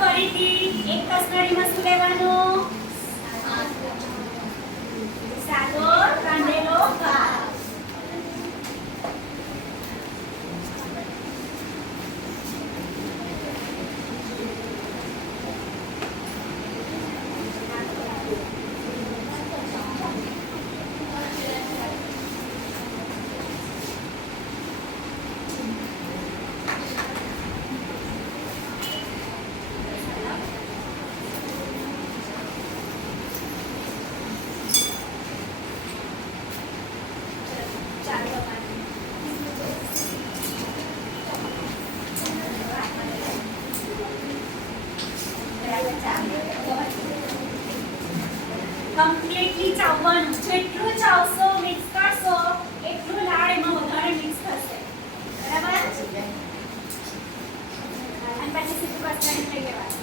ફરીથી એક કસનળીમાં શું લેવાનું? સાદો કાંદેલો ભાત. કમ્પ્લીટલી ચાવવાનું. જેટલું ચાવશો, મિક્સ કરશો, એટલું લાડ એમાં વધારે મિક્સ થશે. બરાબર? અને પછી સીધું કસ્ટર્ડ લઈ લેવાનું.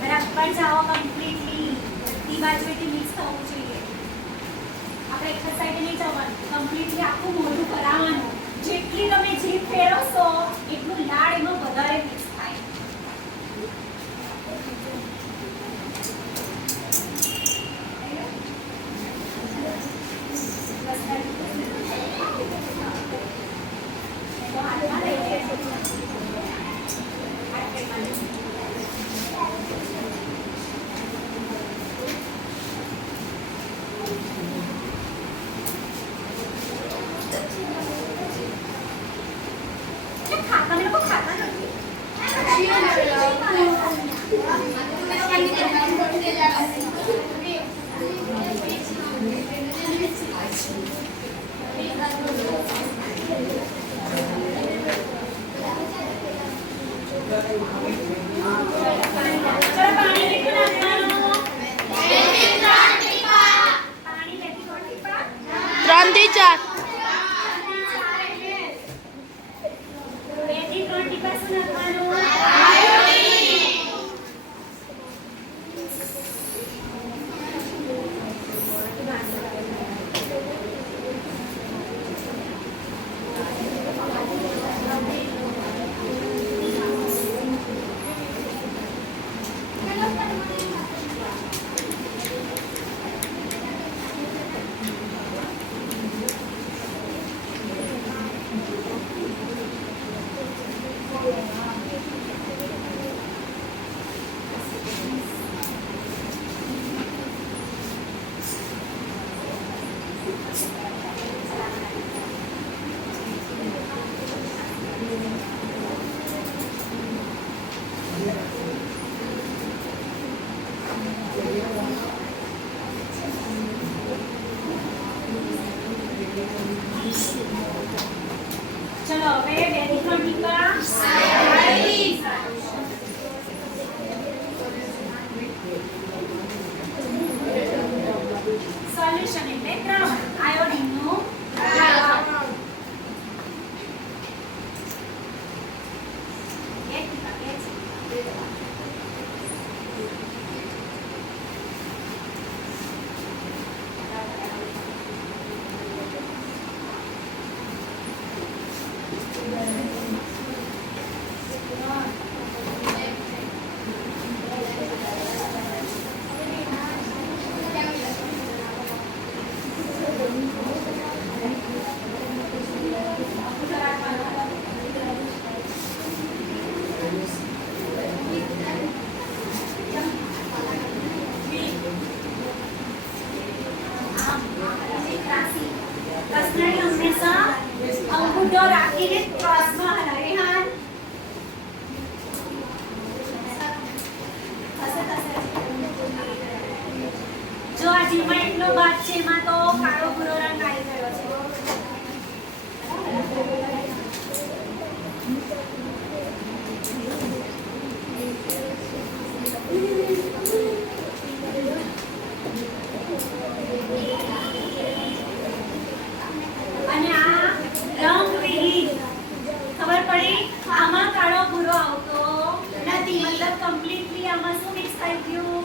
બરાબર ચાવો કમ્પ્લીટલી. બધી બાજુથી મિક્સ થવું જોઈએ. આપણે એક જ સાઈડે નહીં ચાવવાનું. કમ્પ્લીટલી આખું મોઢું ભરાવાનું. જેટલી તમે જીભ ફેરવશો એટલું લાડ એમાં વધારે મિક્સ થાય. હાથમાં લઈ લેજો. ચલો હવે બેથી ત્રણ ટીકા સોલ્યુશન એટલે દ્રાવણ આયોડીનનું દ્રાવણ. એક ટીકા કસનળી હંમેશા અંગૂઠો રાખીને ક્રોસમાં હલાવી. હાથ જો આ જીવમાં એટલો ભાગ છે એમાં તો કાળો ભૂરો રંગ આવી ગયો છે. અને આ થઈ ગયું